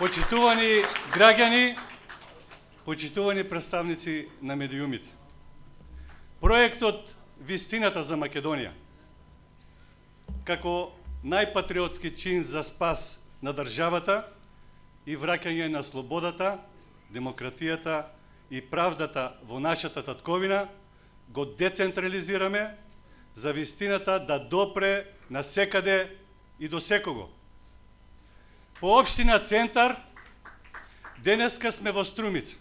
Почитувани граѓани, почитувани представници на медиумите. Проектот Вистината за Македонија, како најпатриотски чин за спас на државата и враќање на слободата, демократијата и правдата во нашата татковина, го децентрализираме за вистината да допре на секаде и до секого. По општина Центар, денеска сме во Струмица.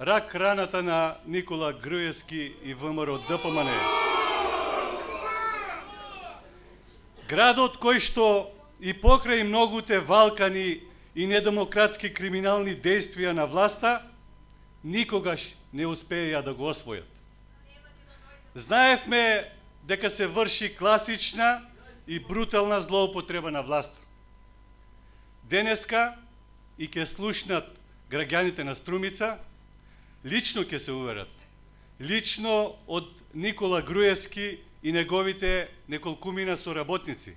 Рак раната на Никола Груевски и ВМРО ДПМН. Градот кој што и покрај многуте валкани и недемократски криминални действија на власта, никогаш не успеја да го освојат. Знаевме дека се врши класична и брутална злоупотреба на власта. Денеска и ќе слушнат граѓаните на Струмица, лично ќе се уверат, лично од Никола Груевски и неговите неколкумина соработници,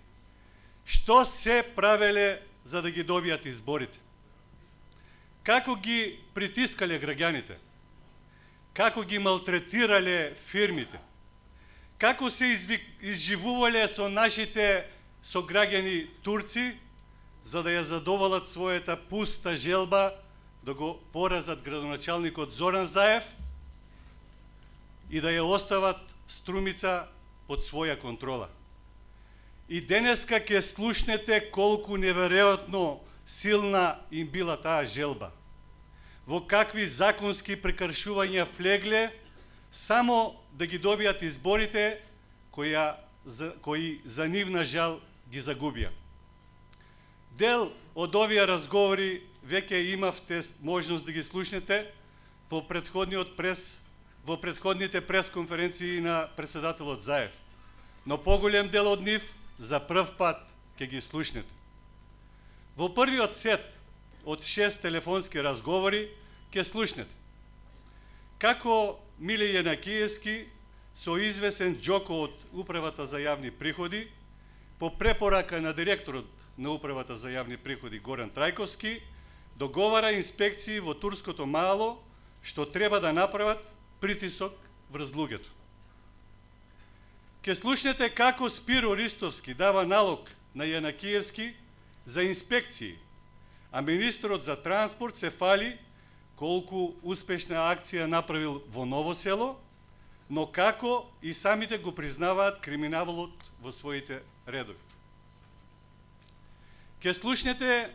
што се правеле за да ги добијат изборите. Како ги притискале граѓаните, како ги малтретирале фирмите, како се изживувале со нашите сограѓани турци, за да ја задоволат својата пуста желба да го поразат градоначалникот Зоран Заев и да ја остават Струмица под своја контрола. И денеска ќе слушнете колку неверојатно силна им била таа желба. Во какви законски прекршувања влегле само да ги добијат изборите кои за нивна жал ги загубија. Дел од овие разговори веќе имавте можност да ги слушнете во претходните пресконференции на председателот Заев, но поголем дел од нив за прв пат ќе ги слушнете. Во првиот сет од 6 телефонски разговори ќе слушнете како Миле Јанакиевски со извесен Џоко од Управата за јавни приходи по препорака на директорот на Управата за јавни приходи Горан Трајковски договара инспекции во турското мало што треба да направат притисок врз луѓето. Ке слушнете како Спиро Ристовски дава налог на Јанакиевски за инспекции, а министрот за транспорт се фали колку успешна акција направил во Ново село, но како и самите го признаваат криминалот во своите редови. Ке слушнете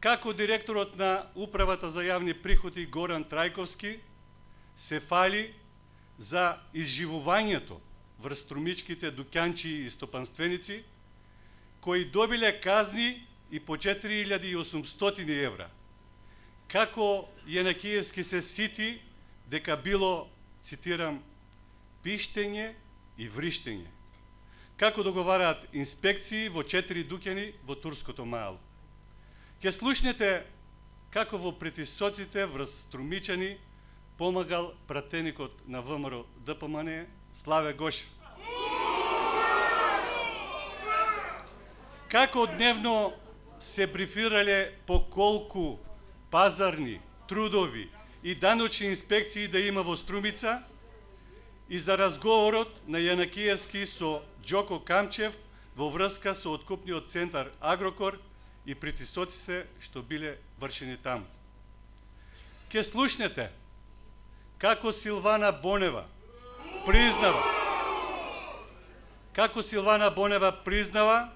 како директорот на Управата за јавни приходи Горан Трајковски се фали за изживувањето врз струмичките дуќанчи и стопанственици кои добиле казни и по 4800 евра. Како Јанакиевски се сити дека било, цитирам, пиштење и вриштење. Како договараат инспекции во 4 дуќани во турското мало. Ке слушнете како во притисоците врз струмичани помагал пратеникот на ВМРО ДПМН Славе Гошев. Како дневно се брифирале по колку пазарни, трудови и даночни инспекции да има во Струмица и за разговорот на Јанакиевски со Џоко Камчев во врска со откупниот центар Агрокор и притисоците што биле вршени таму. Ке слушнете како Силвана Бонева признава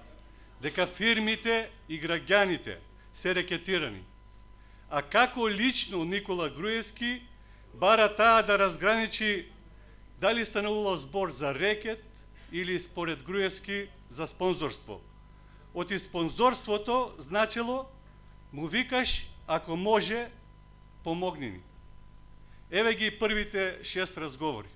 дека фирмите и граѓаните се рекетирани, а како лично Никола Груевски бара таа да разграничи дали станувало збор за рекет или според Груевски за спонзорство. Оти спонзорството значело му викаш ако може помогни ни. Еве ги првите 6 разговори.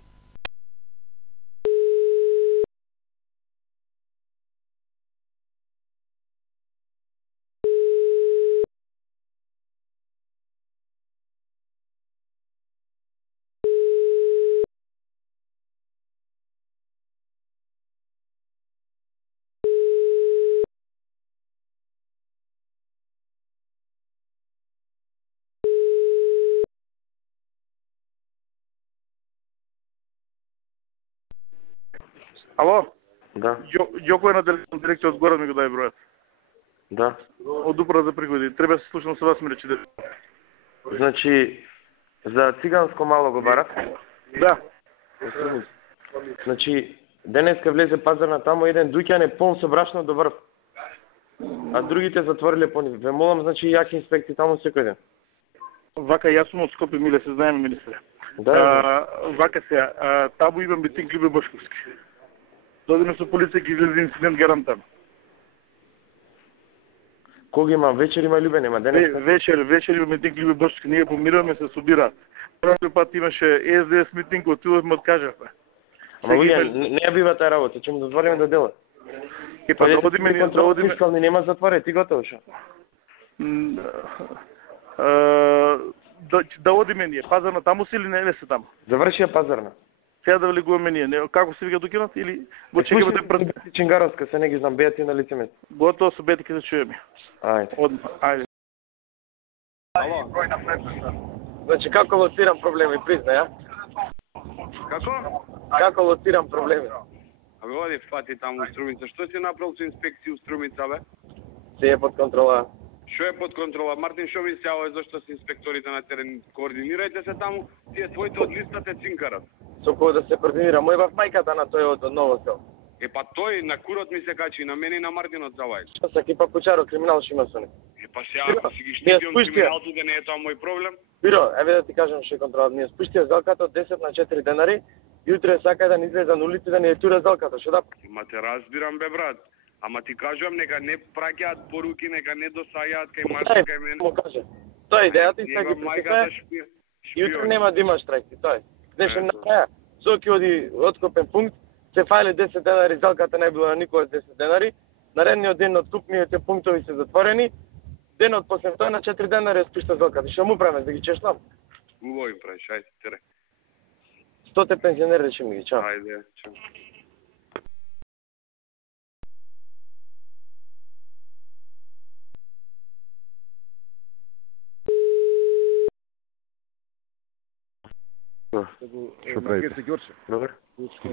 Ало? Да, Јоко е на директорот Горан ми го даде бројот. да. Од управа за приходи. Треба се слушам со вас ми рече. Значи, за циганско мало го барав. Да. Значи, денеска влезе пазарна таму, еден дуќан е полн со брашно до врв. А другите затвориле по нив. Ве молам, значи, јаки инспекции таму секој ден. Вака јас сум од Скопје, миле, се знаеме, министре. Да, Вака се, табу имам митинг Либе Бошковски. Додиме со полиција ги излезе инцидент гарантан. кога има вечер, има љубен, има денеска. Вечер има митинг Либе Бошковски, ние помираме, се собираат. Првиот пат имаше СДС митинг, отидовме откажавме. Ама луѓе, не ја бива таа работа, ќе му дозволиме да дела. И па доводиме фискални нема затворе, ти готово шо? да одиме ние. Пазарна таму си или не се таму? Заврши ја пазарна. Сега да влегуваме ние. Како се вика докинат или го чекаме да пред Чингаровска, се не ги знам, беати на лице место. готово со бетки да чуеме. Ајде. Ајде. Значи, како лоцирам проблеми, признај, ја? Како? Како лоцирам проблеми? Абе, оди фати таму у Струмица. Што си направил со инспекција у Струмица, бе? Се е под контрола. Што е под контрола? Мартин, што ми се јавува зашто се инспекторите на терен? Координирајте се таму, тие твоите од листата цинкарат. Со кој да се координира? Мој бав мајката на тој од Ново сел. Е, па тој на курот ми се качи, на мене и на Мартинот завај. Што са кипа Кучаро, криминал шо има со нив? Е, па сега, ако си ги Ние штипион спуштија. криминалците, не е тоа мој проблем. Биро, еве да ти кажам што е контрола. Ние спуштија зелката од 10 на 4 денари, јутре сака да ни излезе на улица да ни етура зелката, што да? Ма те разбирам, бе, брат. Ама ти кажувам, нека не праќаат поруки, нека не досаѓаат кај Мартин, кај мене. Му каже. Тоа е идејата и сега Сега ги мајката притисне. шпион. Јутре нема да има штрajk, тоа е. Днешен на краја, Соки оди откупен пункт, се фајле 10 денари, зелката не било на никој 10 денари, наредниот ден откупниот пунктови се затворени, денот после тоа на 4 денари е спишта зелката. Што му правиме, да ги чешнам? Убаво им правиш, ајде, тере. 100 пензионери рече ми ги, чао. Ајде, чао. Што правите? Добро.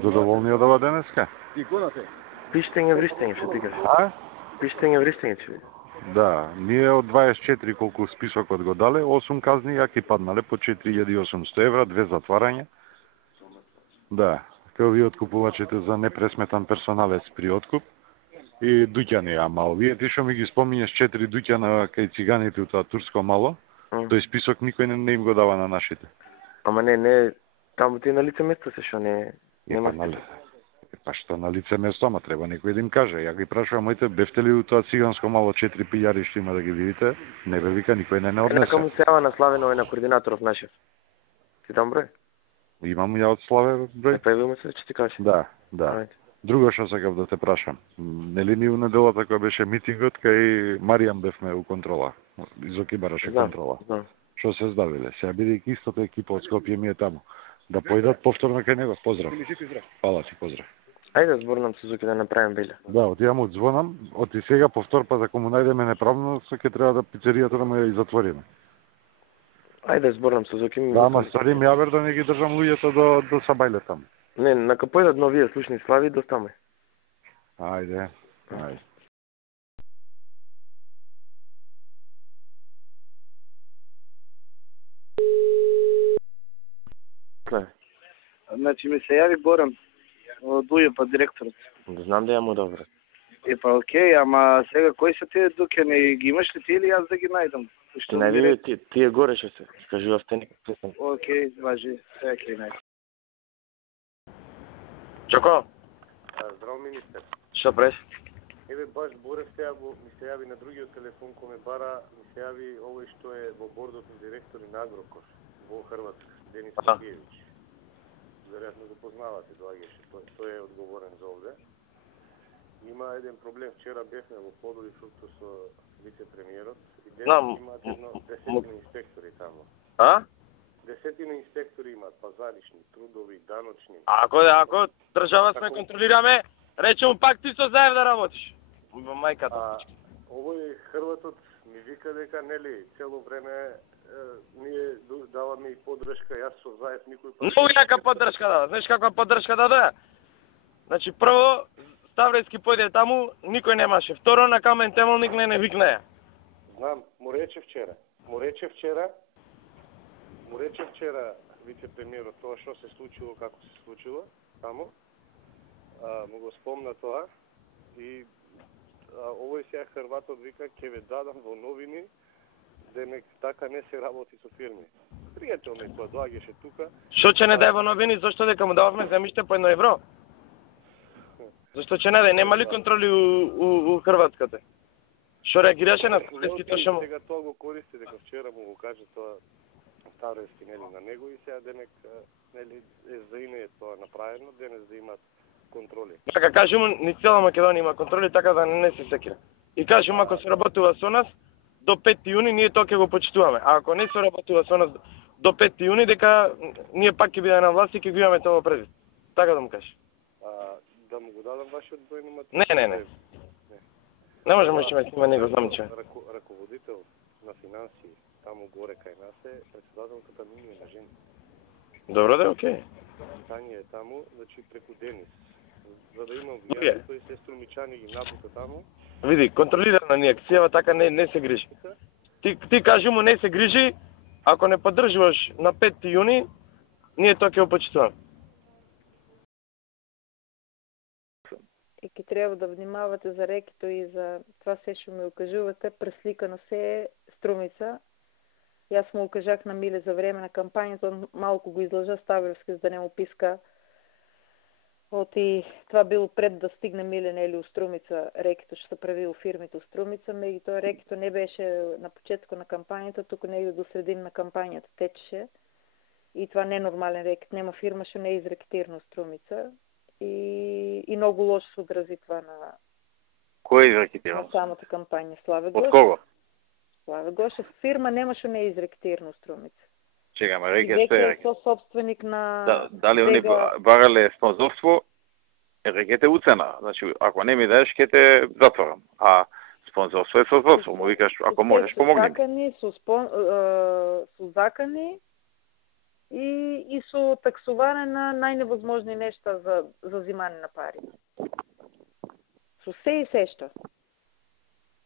Задоволни од ова денеска? Пиштење, вриштење, што ти кажеш? А? Пиштење, вриштење, че. Да, ние од 24 колку списокот го дале, 8 казни јаки паднале по 4800 евра, 2 затварања. Да, као ви откупувачите за непресметан персоналец при откуп и дуќани, ама овие ти што ми ги споминеш 4 дуќана кај циганите у тоа турско мало, тој список никој не им го дава на нашите. Ама не, таму ти на лице место се, што не... Нема Па што на лице место, ама треба некој да им каже. Ја ги прашувам моите, бевте ли у тоа циганско мало 4 пијари што има да ги видите? Не бе, вика, никој не однесе. Нека му се јава на Славено на координаторов нашиот. Ти там број? Имам ја од Славе број? Па му се, че ти кажеш. Да. Друго што сакав да те прашам. Нели ни у неделата која беше митингот, кај Маријан бевме у контрола. Изоки бараше контрола. Што се здавиле? Сега бидејќи истата екипа од Скопје ми е таму. Да појдат повторно кај него. Поздрав. Фала ти, поздрав. Ајде зборнам Сузуки да направим белја. Да, отидам од звонам, од и сега повтор, па ако му најдеме неправно, ќе треба да пицеријата да му ја и затвориме. Ајде зборнам Сузуки. Да, ама ставим јавер да не ги држам луѓето до Сабајле таму. Не, нака појдат новие слушни слави, достаме. Ајде. Значи ми се јави Боран од УЈП директорот. Знам да ја му добро. Е па окей, ама сега кои се тие дуќани, ги имаш ли ти или јас да ги најдам? Не ви, ти е горе што се, кажувавте некој. Окей, важи, сега ќе најдам. Чоко? Здраво, министер. Што преш? Еве, баш Борев сега ми се јави на другиот телефон кој ме бара, ми се јави овој што е во бордот на директори на Агрокор во Хрватска, Денис Сергиевич. Веројатно го познавате, доаѓаше, тој е одговорен за овде. Има еден проблем, вчера бевме во Подови фрукто со вице-премиерот и денес имаат едно 10 инспектори таму. А? 10 инспектори имаат, пазаришни, трудови, даночни. Ако држава сме контролираме, рече му пак ти со заев да работиш. Мајката. Овој Хрватот ми вика дека нели цело време ние даваме и поддршка, јас со заев никој. Многу јака поддршка дава. Знаеш каква поддршка даде? Значи прво Ставрејски појде таму, никој немаше. Второ на Камен Темелник не викнаја. Знам, му рече вчера, вице-премиерот тоа што се случило, како се случило таму. Му го спомна тоа и овој сега Хрватот вика ќе ве дадам во новини, демек така не се работи со фирми. Пријател ми кој доаѓаше тука. Што ќе не дај во новини, зашто дека му дававме земјиште по 1 евро? Зашто ќе не дај, нема ли контроли у Хрватската? Што реагираше на Ставрејски тоа што? Сега тоа го користи, дека вчера му го каже тоа Ставрејски нели на него и сега денек нели за име е тоа направено, денес да имат контроли. Така кажи му, ни цела Македонија има контроли, така да не се секира. И кажи му, ако се работува со нас, до 5 јуни ние тоа ќе го почитуваме. А ако не се работува со нас до 5 јуни, дека ние пак ќе бидеме на власт и ќе го имаме тоа предвид. Така да му кажеш. Да му го дадам вашиот број номер? Не. Не можеме што ме снима него, знам че. Раководител на финансии, таму горе кај нас е председателката Мини на жени. Добро да, окей. Тања е таму, значи преку Денис. За да имам влијание, тој се струмичани ги напука таму. Види, контролирана ни акцијава, така не се грижи. Ти кажи му не се грижи, ако не поддржуваш на 5 јуни, ние тоа ќе го почитуваме. И ќе треба да внимавате за рекито и за това се што ми укажувате, пресликано се е Струмица. Јас му укажах на Миле за време на кампањата, малку го излажа Ставрејски, за да не му писка. Оти това било пред да стигне Миле нели у Струмица, рекито што се прави у фирмите у Струмица, меѓутоа рекито не беше на почетко на кампањата, туку негде до средина на кампањата течеше. И това не е нормален рекет, нема фирма што не е изрекетирана у Струмица. И многу лошо се одрази това на Кој е изрекетиран? На самата кампања. Славе Гошев. Од кого? Славе Гошев. Фирма немаше не е изрекетирана у Струмица. Чека, ме реке што е. Со собственик на Дали они барале спонзорство? Рекете уцена. Значи, ако не ми даеш, ќе те затворам. А спонзорство е спонзорство. Му викаш, ако можеш, помогни. Со закани и со таксување на најневозможни нешта за зимане на пари. Со се и се што.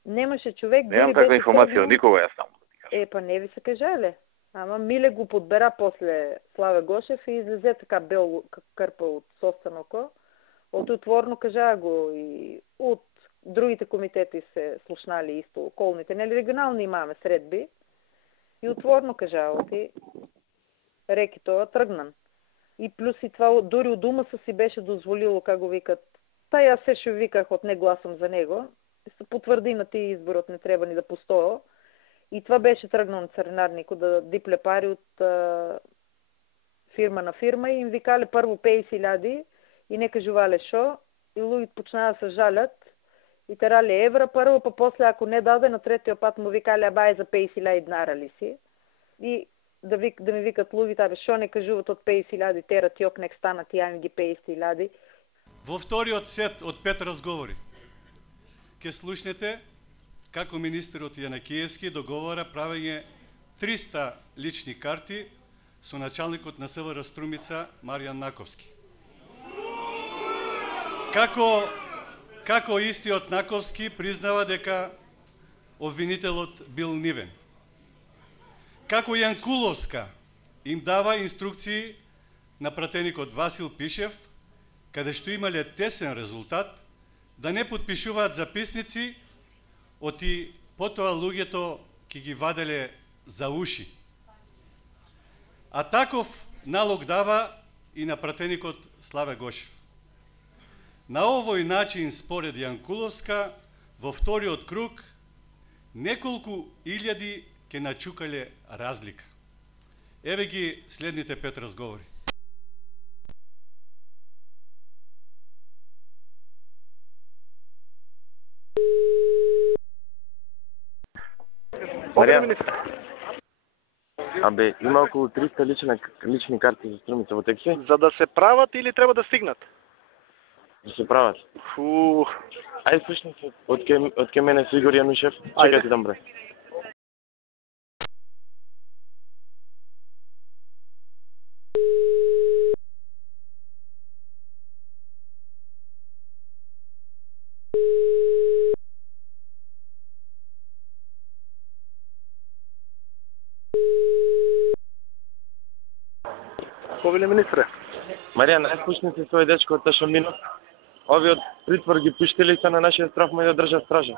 Немаше човек... Немам таква информација од никога јас таму. Па не ви се кажале. Ама Миле го подбера после Славе Гошев и излезе така бел крпа од состаноко. Од отворно кажа го и од другите комитети се слушнали исто, околните, нели регионални имаме средби. И отворно кажа оти реки тоа тргнан. И плюс и това, дури у Думаса си беше дозволило, како го викат, јас се што виках, од не гласам за него, се потврди на тие изборот, не треба ни да постои. И това беше тргнал на царинарнико да дипле пари од фирма на фирма и им викале прво 50.000 и не кажувале шо, и луѓето почнаа да се жалят и терали евра прво, па после ако не даде на третиот пат му викале абај за 50.000 динара ли си. И да ми викат луѓето, абе шо не кажуват од 50.000 терат јок нек станат и ја им ги 50.000. Во вториот сет од 5 разговори ќе слушнете како министерот Јанакиевски договора правење 300 лични карти со началникот на СВР Струмица Маријан Наковски. Како истиот Наковски признава дека обвинителот бил нивен. Како Јанкуловска им дава инструкции на пратеникот Васил Пишев, каде што имале тесен резултат, да не подпишуваат записници, оти потоа луѓето ќе ги ваделе за уши. А таков налог дава и на пратеникот Славе Гошев. На овој начин, според Јанкуловска, во вториот круг, неколку илјади ќе начукале разлика. Еве ги следните 5 разговори. Маријан, абе, има околу 300 лични карти за Струмица во текси. За да се прават или треба да стигнат? Да се прават. Ајде слушни се, од ке мене со Игор Јанушев, чекај ти дам бре. Повеле министре. Марија, најпушни се свој дечко од Ташаминов. Ови од притвор ги пуштили се на нашиот страх ме да држа стража.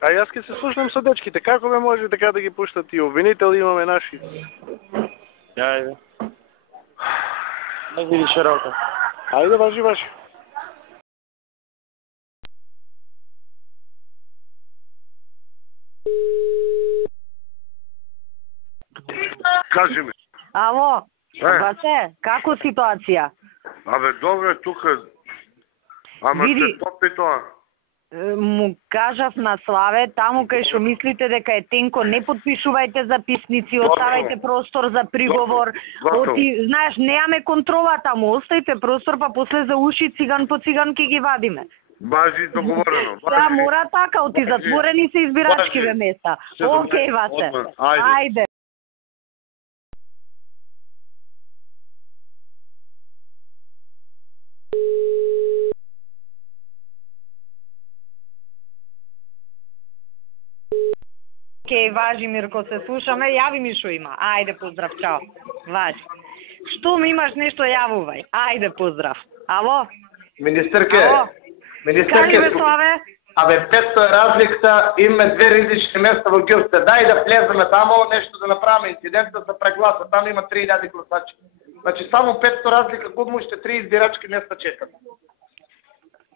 А јас ке се слушнам со дечките. Како ме може така да ги пуштат и обвинители имаме наши? Ајде. Не видиш работа. Ајде, важи. Кажи ми. Ало, Васе, како ситуација? Абе, добре, тука. Ама Види, се топи тоа. Му кажав на Славе, таму кај што мислите дека е тенко, не подпишувајте записници, оставајте простор за приговор. Знаеш, неаме контрола таму, оставите простор, па после за уши циган по циган ке ги вадиме. Бажи, договорено. Сега мора така, оти затворени се избирачкиве места. Океј, Васе. Ајде. Океј, важи, Мирко, се слушаме, јави ми што има. Ајде, поздрав, чао. Важи. Што ми имаш нешто, јавувај. Ајде, поздрав. Ало? Министерке, Кажи бе, Славе? Абе, 500 е разликата, имаме две ризични места во Гюрце. Дај да влеземе тамо, нешто да направиме, инцидент да се прегласа. Там има 3000 гласачи. Значи, само 500 разлика, кога му ще 3 избирачки места чекаме.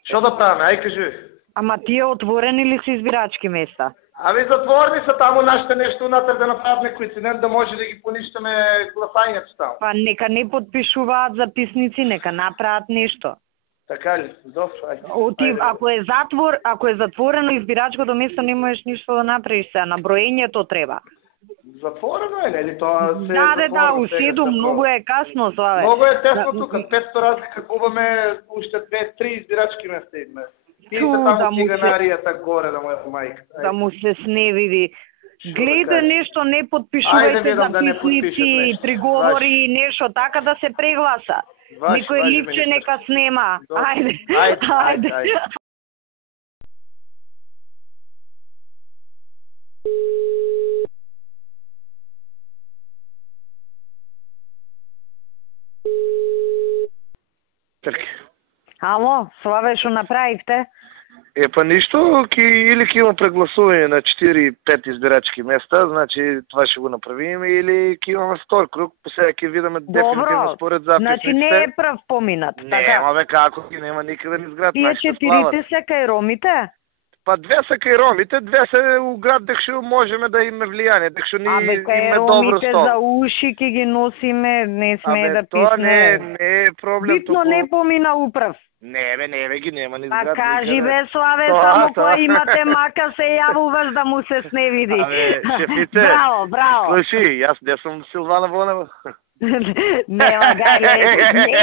Што да правиме, ај кажи. Ама тие отворени ли се избирачки места? Абе, затворни са тамо нашите нешто унатре да направат некој инцидент, да може да ги поништаме гласањето тамо. Па нека не подпишуваат записници, нека направат нешто. Така ли? Оти, ако е затворено избирачкото место, не можеш ништо да направиш сега, на броењето треба. Затворено е, нели тоа се? Да, у 7 многу е касно, Славе. Многу е тесно тука, 500 разлика губаме уште 2-3 избирачки места идме. Да му се сневиди. Гледа нешто, не подпишувајте записници, приговори, нешто, така да се прегласа. Некој ливче нека снема. Ајде. Ало, Славе, што направивте? Па ништо, или ќе има прегласување на 4-5 избирачки места, значи това ќе го направиме, или ќе имаме втор круг, сега ќе видиме дефинитивно според записниците. Значи не е прв поминат, така? Нема бе, како ќе нема никаде ни зград. Тие 4 се кај ромите? Па 2 се кај ромите, 2 се у град дек што можеме да имаме влијание, дек што ни имаме добро ромите за уши ќе ги носиме, не сме да писне. Тоа не е проблем. Битно не помина управ. Не бе, ги нема ни зград. Па кажи бе, Славе, само кој имате мака се јавуваш да му се сневиди. Абе, шефите. Браво. Слуши, јас не сум Силвана Вонева. Нема гајле,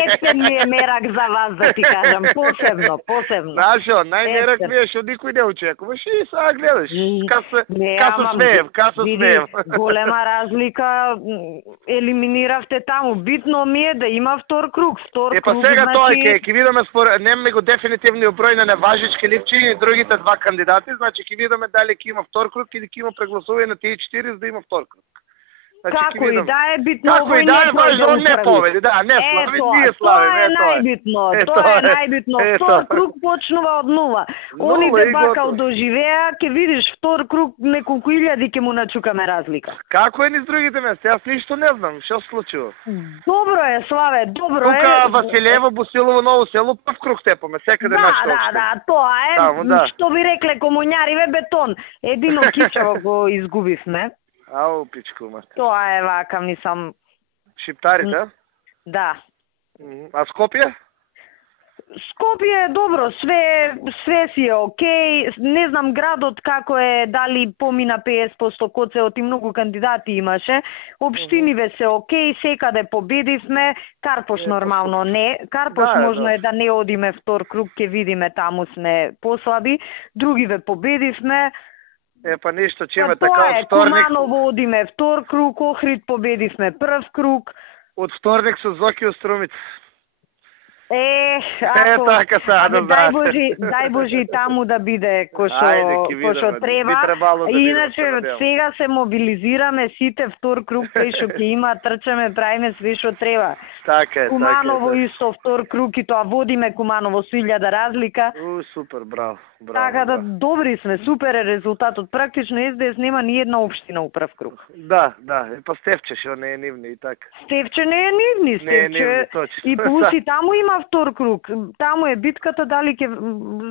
ефтен ми е мерак за вас да ти кажам, посебно. Знаеш, најмерак ми е што никој не очекуваш и сега гледаш. Касо смеем. Голема разлика елиминиравте таму. Битно ми е да има втор круг. Па сега тоа ќе видиме немаме го дефинитивниот број на неважички ливчи и другите два кандидати, значи ќе видиме дали ќе има втор круг или ќе има прегласување на тие 4 за да има втор круг. Како и да е битно, како и да е важно, не победи, не слави, ние славиме, тоа е најбитно. Втор круг почнува од нула. Оните бака доживеа, ќе видиш втор круг неколку илјади ќе му начукаме разлика. Како е низ другите места? Јас ништо не знам, што се случило? Добро е, Славе, добро е. Тука Василево, Босилово, Ново село, прв круг тепаме, секаде нашто. Да, тоа е, што би рекле комуњариве бетон. Едино Кичево го изгубивме. Ау, пичко, мастер. Тоа е вака, мислам. Шиптарите? Да. А Скопје? Скопје е добро, све си е окей. Не знам градот како е, дали помина 50% коцеот и многу кандидати имаше. Општиниве се окей, секаде победивме. Карпош нормално не. Карпош можно е да не одиме втор круг, ќе видиме, таму сме послаби. Другиве победивме. Па нешто, че има така од вторник. Куманово одиме втор круг, Охрид победивме прв круг. Од вторник со Зоки Острумица. така сега да знаеш. Дај Божи таму да биде кој што треба. Иначе сега се мобилизираме сите втор круг, кај што ќе има, трчаме, правиме све што треба. Така е. Куманово исто втор круг и тоа водиме Куманово со 1000 разлика. Супер, браво. Така да добри сме, супер е резултатот. Практично СДС нема ни една општина у прв круг. Да, па Стефче што не е нивни и така. Стефче не е нивни, Стефче. И плюс и таму има втор круг. Таму е битката дали ќе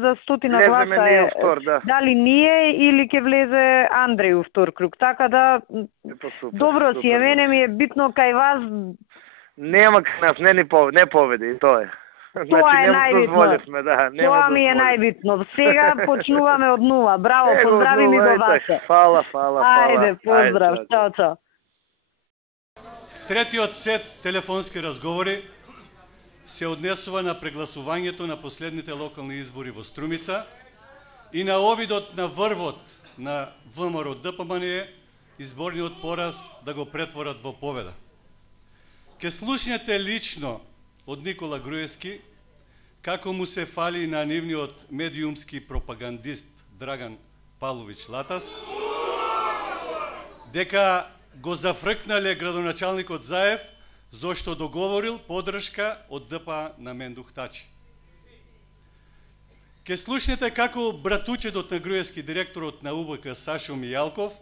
за 100 гласа дали ние или ќе влезе Андреј у втор круг. Така да добро си е, мене ми е битно кај вас. Нема кај нас, не победи, и тоа е. Тоа е најбитно. Тоа ми е најбитно. Сега почнуваме од нула. Браво, поздрави ми го Васа. Фала. Ајде, поздрав. Чао. Третиот сет телефонски разговори се однесува на прегласувањето на последните локални избори во Струмица и на обидот на врвот на ВМРО ДПМН изборниот пораз да го претворат во победа. Ке слушнете лично од Никола Груевски како му се фали на нивниот медиумски пропагандист Драган Павлович Латас, дека го зафркнале градоначалникот Заев зошто договорил поддршка од ДПА на Мендух Тачи. Ке слушнете како братучедот на Груевски, директорот на УБК Сашо Мијалков,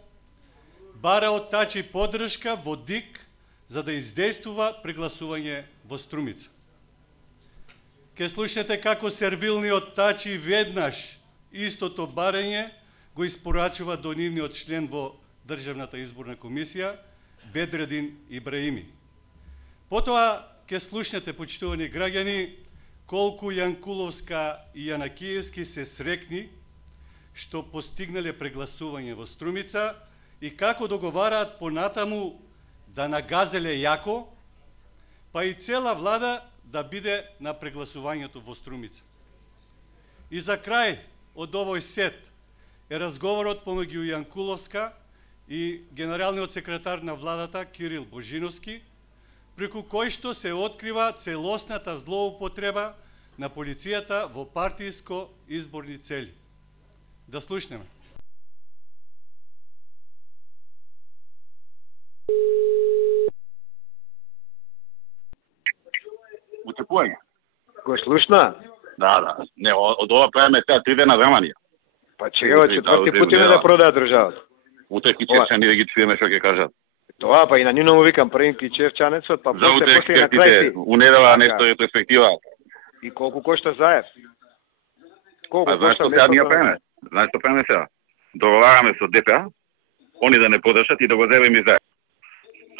бара од Тачи поддршка во ДИК за да издействува прегласување во Струмица. Ке слушнете како сервилниот Тачи веднаш истото барање го испорачува до нивниот член во Државната изборна комисија Бедредин Ибраими. Потоа ке слушнете, почитувани граѓани, колку Јанкуловска и Јанакиевски се срекни што постигнале прегласување во Струмица и како договараат понатаму да нагазеле јако, па и цела влада да биде на прегласувањето во Струмица. И за крај од овој сет е разговорот помеѓу Јанкуловска и генералниот секретар на владата Кирил Божиновски, преку кој што се открива целосната злоупотреба на полицијата во партијско изборни цели. Да слушнеме. Утекување. Кој слушна? Да. Не, од ова правиме сега 3 дена времанија. Па чега, четврти пут име да продаа државата. Утеки черчани да ги чуеме што ќе кажат. Тоа, па и на нивно му викам првинки черчанецот, па после на крај. У недела нешто е перспектива. И колку кошта Заев? Колку кошта? Знаеш што сега ние правиме? Знаеш што правиме сега? Договараме со ДПА, они да не подршат и да го земеме и Заев.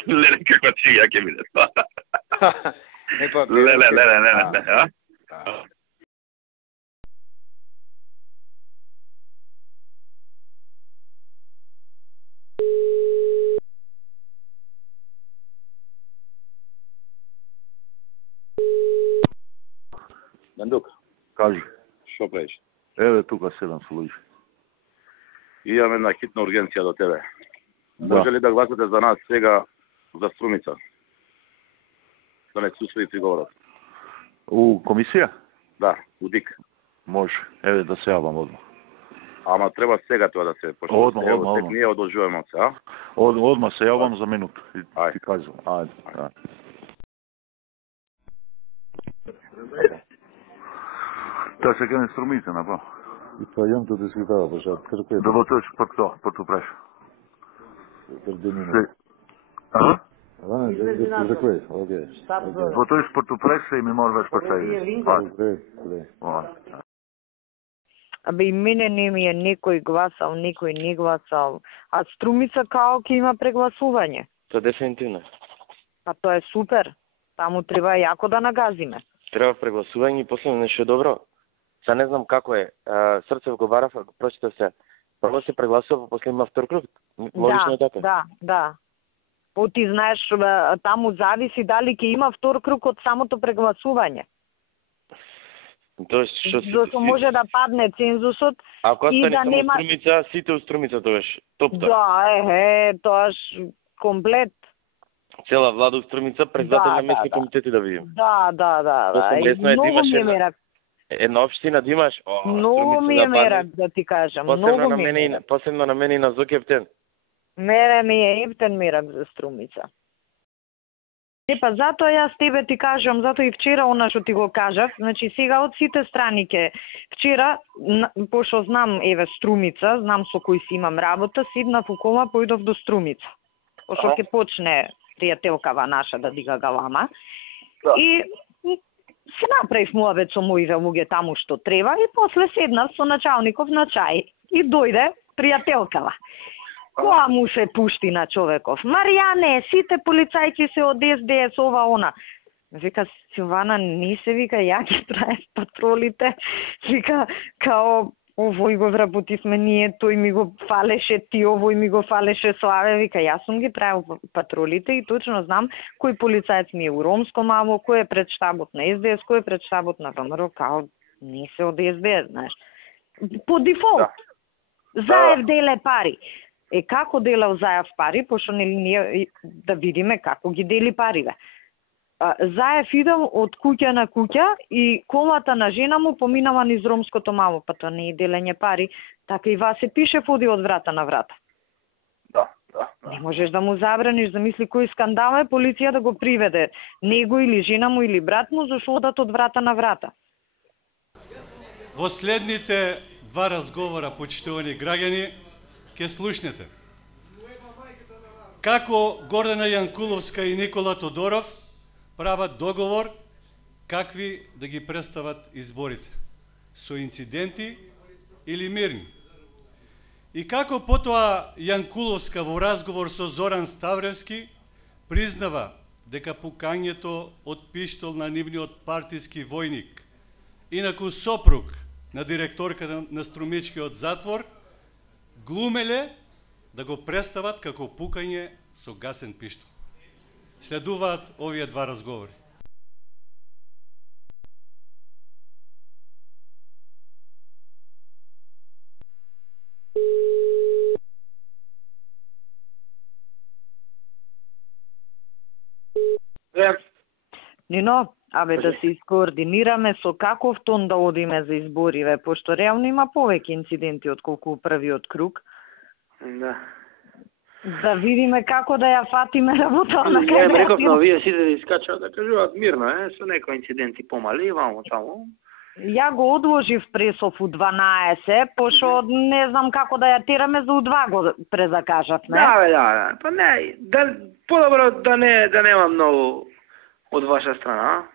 Леле, каква чија ќе биде. Леле. Мендук, кажи. Што правиш? Еве тука седам служи. Имаме една хитна ургенција до тебе. Да. Може ли да гласате за нас сега за Струмица? Да не се усвои приговорот. У комисија? Да, у ДИК. Може. Еве да се јавам одма. Ама треба сега тоа да се почне. Одма. Ние одложуваме се, а? Одма се јавам за минута. Ајде. Ти кажувам. Ајде. Тоа се кене Струмица, напа. И тоа јам тоа дискутава, пошто како да воцеш поту преш. А? За кој? Окей. Votoиш por tu presa и ми можеш почај. Абе и мене не ми е некој гласал, некој не гласал. А Струмица као ќе има прегласување. Тоа дефинитивно. Па тоа е супер. Таму треба јако да нагазиме. Треба прегласување и после нешто добро. Са не знам како е. Срцев го барав, ако прочитав се. Прво се прегласува, после има втор круг. Логично е така. Да. Ти знаеш, таму зависи дали ќе има втор круг од самото прегласување. Зашто може да падне цензусот ако и да нема... Струмица, сите у Струмица тоаш. Топта. Да, тоаш комплет. цела влада у Струмица, председател на местни комитети да видим. Да. Лесно е да Многу имаш ми е мерак. една општина да имаш. Многу ми е мерак, да ти кажам. Многу ми е мерак. Посебно на мене и на Зоки Ептен. Мене ми е ептен мерак за Струмица. Па затоа јас тебе ти кажам, затоа и вчера она што ти го кажав, значи сега од сите страни ке вчера, пошто знам еве Струмица, знам со кој си имам работа, седнав у кома, поидов до Струмица. Пошто ќе почне пријателкава наша да дига галама. Да. И се направив муабет со моите луѓе таму што треба и после седнав со началников на чај и дојде пријателкава. Која му се пушти на човеков? Маријане, сите полицајци се од СДС, ова, она. Вика, Силвана, не се вика, ја ги правев патролите. Вика, као, овој го вработивме ние, тој ми го фалеше, ти овој ми го фалеше, Славе. Вика, јас сум ги правил патролите и точно знам кој полицајец ми е у Ромско мамо, кој е пред штабот на СДС, кој е пред штабот на ВМРО, као, не се од СДС, знаеш. По дефолт. Заев деле пари. Како делав Заев пари, пошто нели ние да видиме како ги дели париве. Заев идам од куќа на куќа и колата на жена му поминава низ Ромското мамо, па тоа не е делење пари, така и Васе пише води од врата на врата. Да. Не можеш да му забраниш, замисли кој скандал е полиција да го приведе него или жена му или брат му зашто одат од врата на врата. Во следните два разговора, почитувани граѓани, ке слушнете. Како Гордана Јанкуловска и Никола Тодоров прават договор какви да ги представат изборите, со инциденти или мирни. И како потоа Јанкуловска во разговор со Зоран Ставревски признава дека пукањето од пиштол на нивниот партиски војник, инаку сопруг на директорката на Струмичкиот затвор, глумеле да го представат како пукање со гасен пиштол. Следуваат овие два разговори. Нино, да се искоординираме со каков тон да одиме за избориве, пошто реално има повеќе инциденти отколку првиот круг. Да. Да видиме како да ја фатиме работа на кај. Ја реков на овие сите да искачаат да кажуваат мирно, со некои инциденти помали, вамо таму. Ја го одложив пресов у 12, пошто не знам како да ја тераме за у 2 го презакажавме. Да. Па не, подобро да нема многу од ваша страна.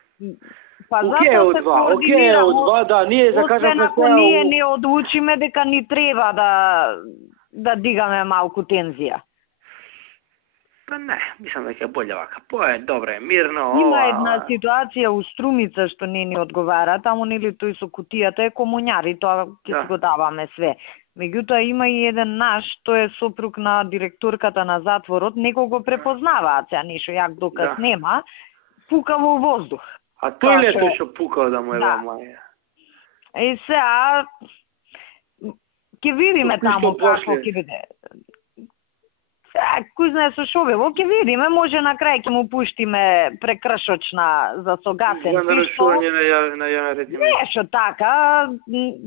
Па окей од 2, да, ние закажавме се. Ако ние не одлучиме дека ни треба да дигаме малку тензија. Па не, мислам дека е боле вака. Добре, мирно. Има една ситуација у Струмица што не ни одговара, таму нели тој со кутијата е комуњар и тоа ќе си го даваме све. Меѓутоа има и еден наш, тој е сопруг на директорката на затворот, него го препознаваат, сега ништо јак доказ нема, пука во воздух. А тој ли е тој што пукал да му е маја? И сега ќе видиме таму како ќе биде. Кој знае со шо било, ќе видиме, може на крај ќе му пуштиме прекршочна за согасен пиштол. За нарушување на јавен ред. Нешто така,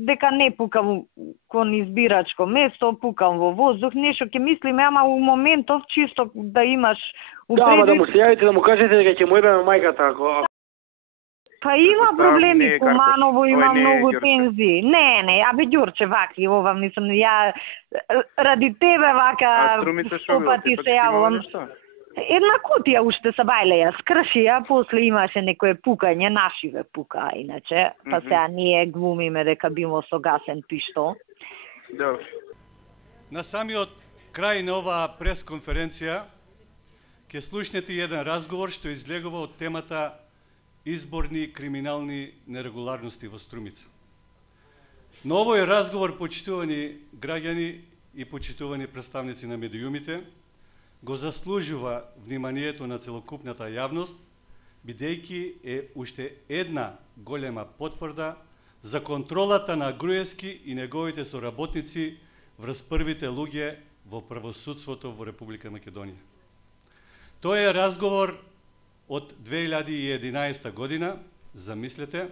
дека не пукам кон избирачко место, пукам во воздух, нешто ќе мислиме, ама у моментов чисто да имаш ама да му се јавите да му кажете дека ќе му ебеме мајката ако. Па има проблеми, Куманово има многу тензии. Не, Ѓурче, ваки, ова мислам, ја ради тебе вака опати се јавувам. Една кутија уште са бајле ја скршија, после имаше некое пукање, нашиве пука, иначе, па сега ние глумиме дека било со гасен пиштол. Добре. На самиот крај на оваа пресконференција ќе слушнете еден разговор што излегува од темата изборни криминални нерегуларности во Струмица. Но овој разговор, почитувани граѓани и почитувани представници на медиумите, го заслужува вниманието на целокупната јавност, бидејќи е уште една голема потврда за контролата на Груевски и неговите соработници врз првите луѓе во правосудството во Република Македонија. Тоа е разговор од 2011 година, замислете,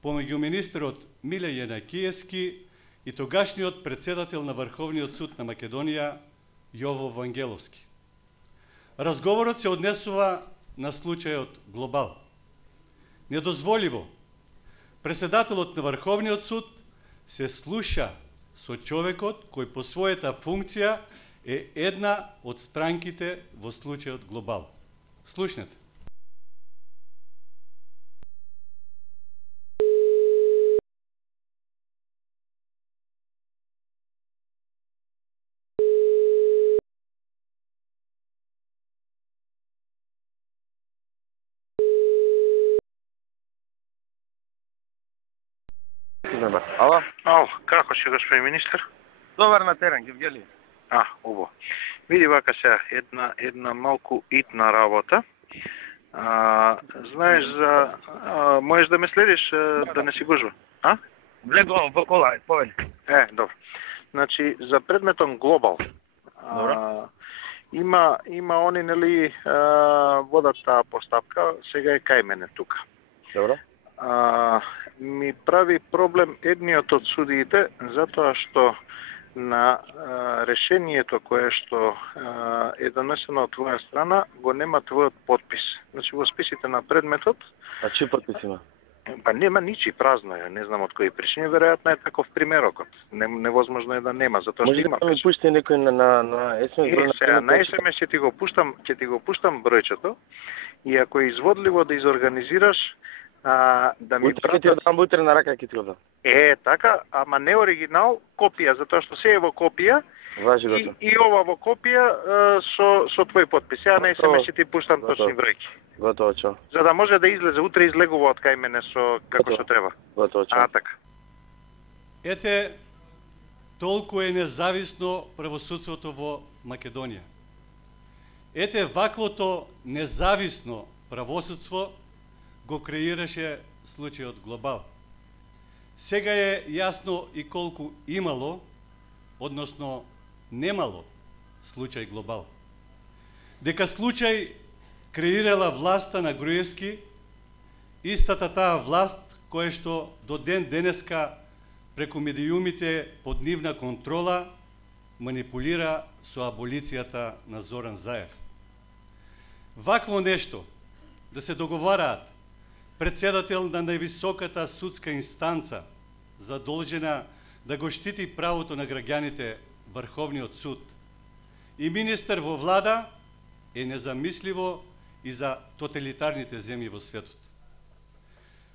помеѓу министерот Миле Јанакиевски и тогашниот председател на Врховниот суд на Македонија Јово Вангеловски. Разговорот се однесува на случајот Глобал. Недозволиво, председателот на Врховниот суд се слуша со човекот кој по својата функција е една од странките во случајот Глобал. Слушнете. Ало? Ало, како си, господин министр? Добар на терен, Гевгели. Убаво. Види вака сега, една малку итна работа. Знаеш за... можеш да ме следиш, да не си гужва? Влегувам во кола, повели. Добро. Значи, за предметом Глобал. Добро. Има они, нели, водат таа постапка, сега е кај мене тука. Добро. Ми прави проблем едниот од судиите, затоа што на решението кое што е донесено од твоја страна, го нема твојот подпис. Значи, во списите на предметот... А чиј подпис има? Нема ничи, празно е, не знам од кои причини, веројатно е таков примерокот. Невозможно е да нема, затоа што има... Може да ми пушти некој на SMS? Сега, на SMS ќе ти го пуштам бројчето и ако е изводливо да изорганизираш, да ми пратат... Утре ќе дам утре на рака ќе ти го дам. Така, ама не оригинал, копија, затоа што се е во копија. Важи гото. И ова во копија со твој подпис. Ја на SMS ти пуштам точни бројки. Готово, чао. За да може да излезе, утре излегува од кај мене со како што треба. Готово, чао. Така. Ете, толку е независно правосудството во Македонија. Ете, ваквото независно правосудство го креираше случајот Глобал. Сега е јасно и колку имало, односно немало, случај Глобал. Дека случај креирала власта на Груевски, истата таа власт која што до ден денеска преку медиумите под нивна контрола манипулира со аболицијата на Зоран Заев. Вакво нешто да се договараат председател на највисоката судска инстанца, задолжена да го штити правото на граѓаните Врховниот суд, и министер во влада, е незамисливо и за тоталитарните земји во светот.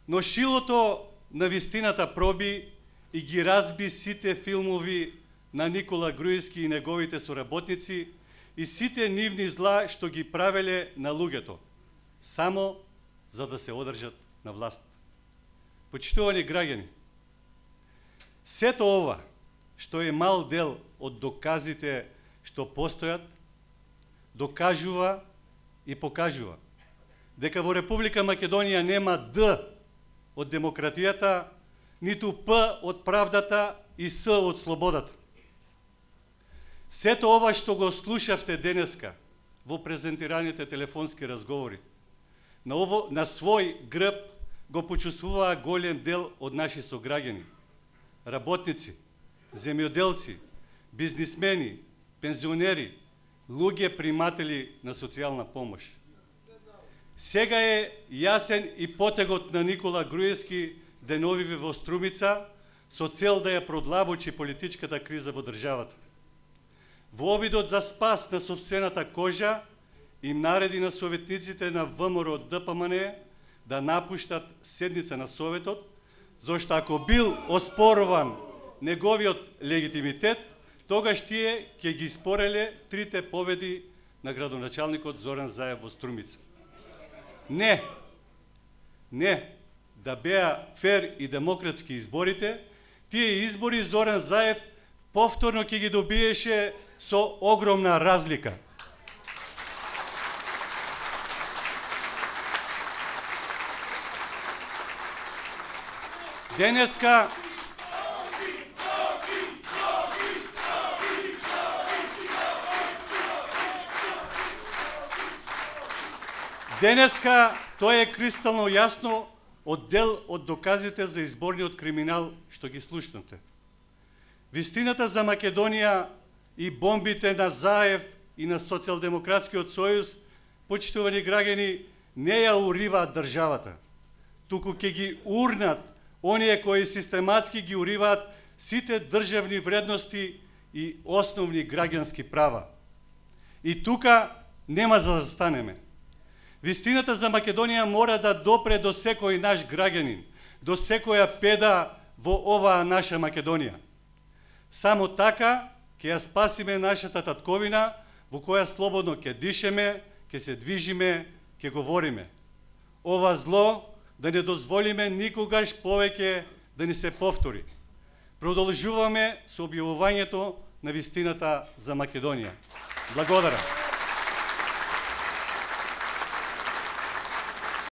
Но шилото на вистината проби и ги разби сите филмови на Никола Груевски и неговите соработници и сите нивни зла што ги правеле на луѓето, само за да се одржат на власт. Почитувани граѓани, сето ова, што е мал дел од доказите што постојат, докажува и покажува дека во Република Македонија нема Д од демократијата, ниту П од правдата и С од слободата. Сето ова што го слушавте денеска во презентираните телефонски разговори, на свој грб го почувствуваа голем дел од наши сограѓани, работници, земјоделци, бизнисмени, пензионери, луѓе приматели на социјална помош. Сега е јасен и потегот на Никола Груевски деновиве во Струмица со цел да ја продлабочи политичката криза во државата. Во обидот за спас на сопствената кожа, им нареди на советниците на ВМРО ДПМН да напуштат седница на Советот, зашто ако бил оспоруван неговиот легитимитет, тогаш тие ќе ги спореле трите победи на градоначалникот Зоран Заев во Струмица. Не, да беа фер и демократски изборите, тие избори Зоран Заев повторно ќе ги добиеше со огромна разлика. Денеска Денеска тоа е кристално јасно од дел од доказите за изборниот криминал што ги слушнате. Вистината за Македонија и бомбите на Заев и на Социјалдемократскиот сојуз, почитувани граѓани, не ја уриваат државата, туку ќе ги урнат оние кои систематски ги уриваат сите државни вредности и основни граѓански права. И тука нема за да станеме. Вистината за Македонија мора да допре до секој наш граѓанин, до секоја педа во оваа наша Македонија. Само така ќе ја спасиме нашата татковина, во која слободно ќе дишеме, ќе се движиме, ќе говориме. Ова зло да не дозволиме никогаш повеќе да ни се повтори. Продолжуваме со објавувањето на вистината за Македонија. Благодарам.